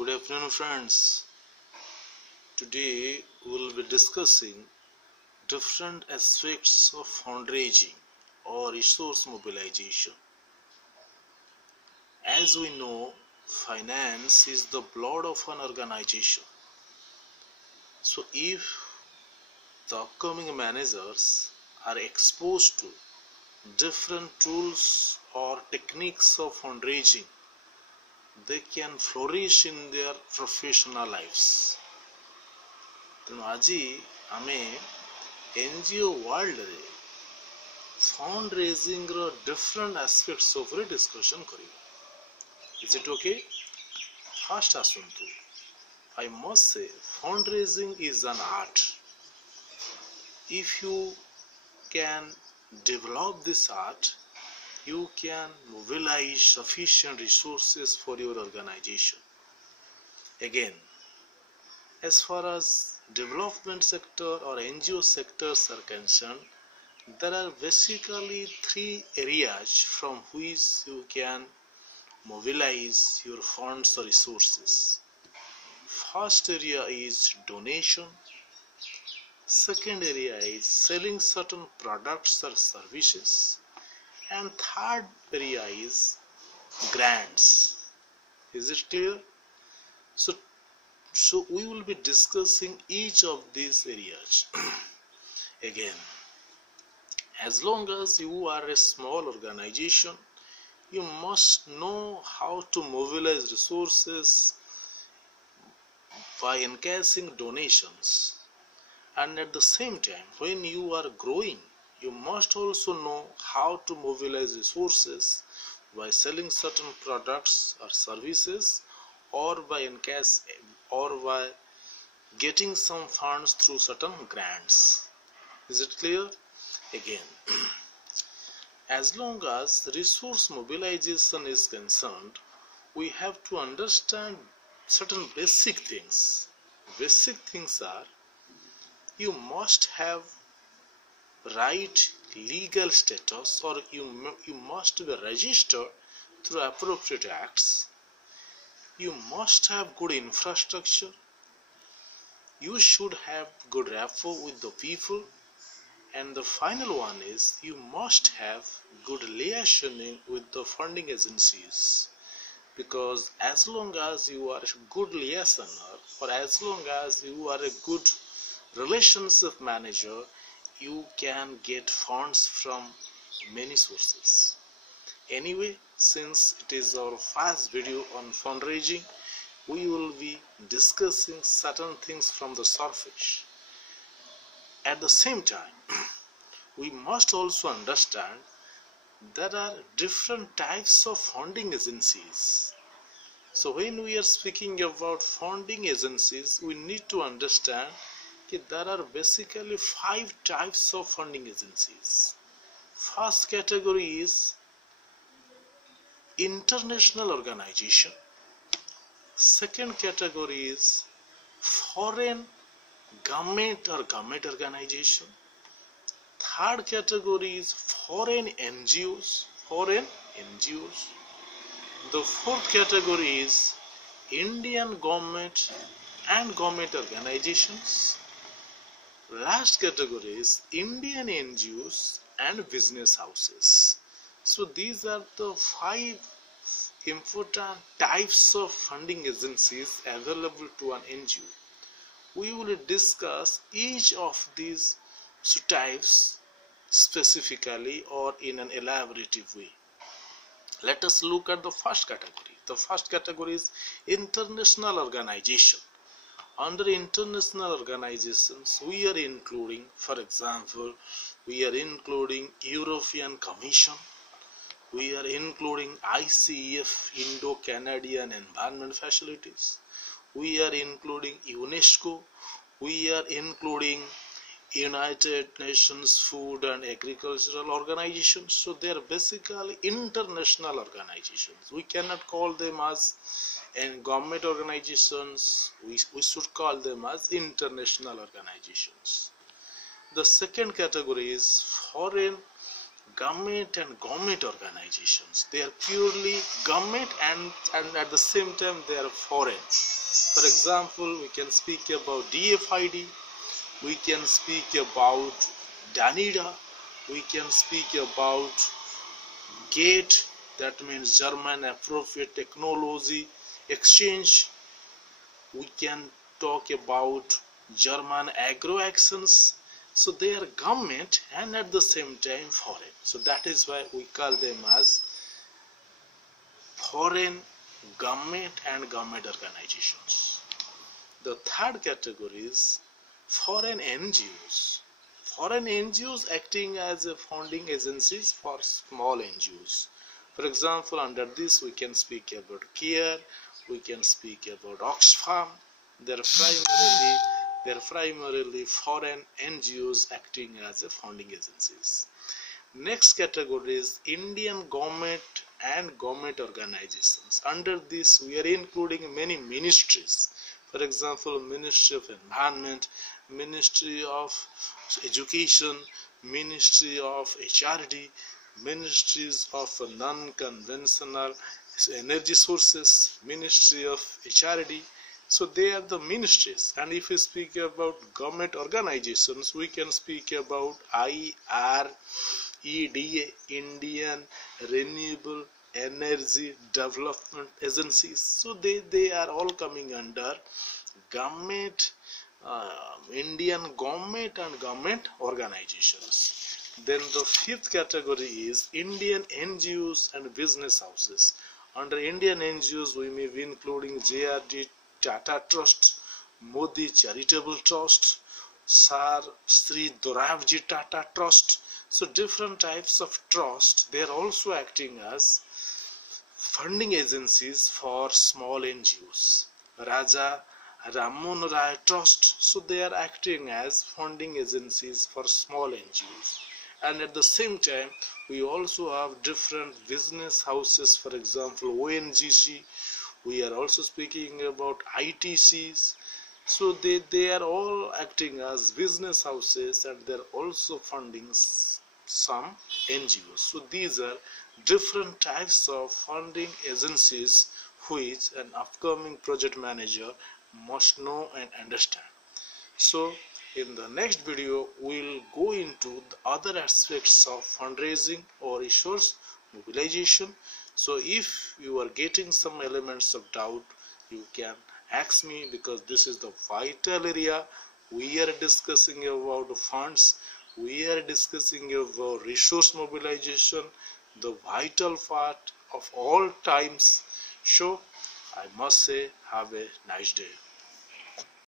Good afternoon, friends. Today we will be discussing different aspects of fundraising or resource mobilization. As we know, finance is the blood of an organization. So if the upcoming managers are exposed to different tools or techniques of fundraising, they can flourish in their professional lives. ତେଣୁ ଆଜି ଆମେ NGO world ରେ fund raising ର different aspects ଉପରେ discussion କରିବା. Is it okay? First ଆସନ୍ତୁ, I must say fundraising is an art. If you can develop this art, you can mobilize sufficient resources for your organization. Again, as far as development sector or NGO sectors are concerned, there are basically three areas from which you can mobilize your funds or resources. First area is donation. Second area is selling certain products or services. And third area is grants. Is it clear? So we will be discussing each of these areas. Again, as long as you are a small organization, you must know how to mobilize resources by encashing donations. And at the same time, when you are growing, you must also know how to mobilize resources by selling certain products or services, or by getting some funds through certain grants. Is it clear? Again, as long as resource mobilization is concerned, we have to understand certain basic things. Basic things are, you must have right legal status, or you must be registered through appropriate acts. You must have good infrastructure. You should have good rapport with the people. And the final one is, you must have good liaison with the funding agencies. Because as long as you are a good liaisoner, or as long as you are a good relationship manager, you can get funds from many sources. Anyway, since it is our first video on fundraising, we will be discussing certain things from the surface. At the same time, we must also understand there are different types of funding agencies. So when we are speaking about funding agencies, we need to understand that there are basically 5 types of funding agencies. First category is international organization. Second category is foreign government or government organization. Third category is foreign NGOs. The fourth category is Indian government and government organizations. Last category is Indian NGOs and business houses. So these are the 5 important types of funding agencies available to an NGO. We will discuss each of these types specifically or in an elaborative way. Let us look at the first category. The first category is international organization. Under international organizations, we are including, for example, we are including European Commission. We are including ICEF, Indo-Canadian Environment Facilities. We are including UNESCO. We are including United Nations Food and Agricultural Organizations. So they are basically international organizations. We cannot call them as government organizations. We should call them as international organizations. The second category is foreign government and government organizations. They are purely government and at the same time they are foreign. For example, we can speak about DFID, we can speak about Danida, we can speak about GATE, that means German Appropriate Technology Exchange. We can talk about German Agro Actions. So they are government and at the same time foreign. So that is why we call them as foreign government and government organizations. The third category is foreign NGOs. Foreign NGOs acting as a funding agencies for small NGOs. For example, under this we can speak about CARE, we can speak about Oxfam. They are primarily foreign NGOs acting as a funding agencies. Next category is Indian government and government organizations. Under this we are including many ministries. For example, Ministry of Environment, Ministry of Education, Ministry of HRD, Ministries of Non-Conventional Energy Sources, Ministry of HRD. So they are the ministries. And if we speak about government organizations, we can speak about IREDA, Indian Renewable Energy Development Agencies. So they are all coming under government, Indian government and government organizations. Then the fifth category is Indian NGOs and business houses. Under Indian NGOs, we may be including JRD Tata Trust, Modi Charitable Trust, Sir Sri Doravji Tata Trust. So different types of trust, they are also acting as funding agencies for small NGOs. Raja Rammohn Rai Trust, so they are acting as funding agencies for small NGOs. And at the same time, we also have different business houses, for example, ONGC. We are also speaking about ITCs. So they are all acting as business houses and they are also funding some NGOs. So these are different types of funding agencies which an upcoming project manager must know and understand. So in the next video, we will go into the other aspects of fundraising or resource mobilization. So if you are getting some elements of doubt, you can ask me, because this is the vital area. We are discussing about funds, we are discussing about resource mobilization, the vital part of all times. So I must say, have a nice day.